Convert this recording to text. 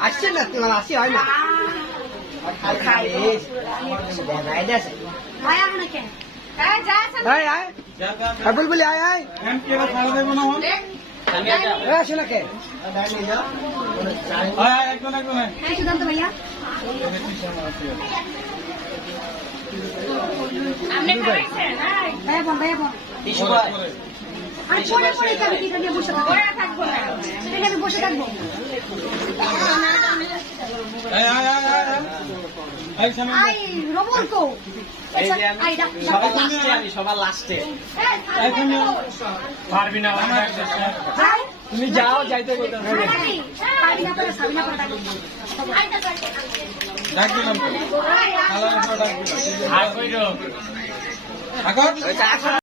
আসছে না তোমার আসি হয় না বুলবুলি আয় আয় শোনা কে সুদান্ত ভাইয়া আমি বসে থাকবো সবার লাস্টে পারবি না তুমি যাও যাইতে ডাক দিলাম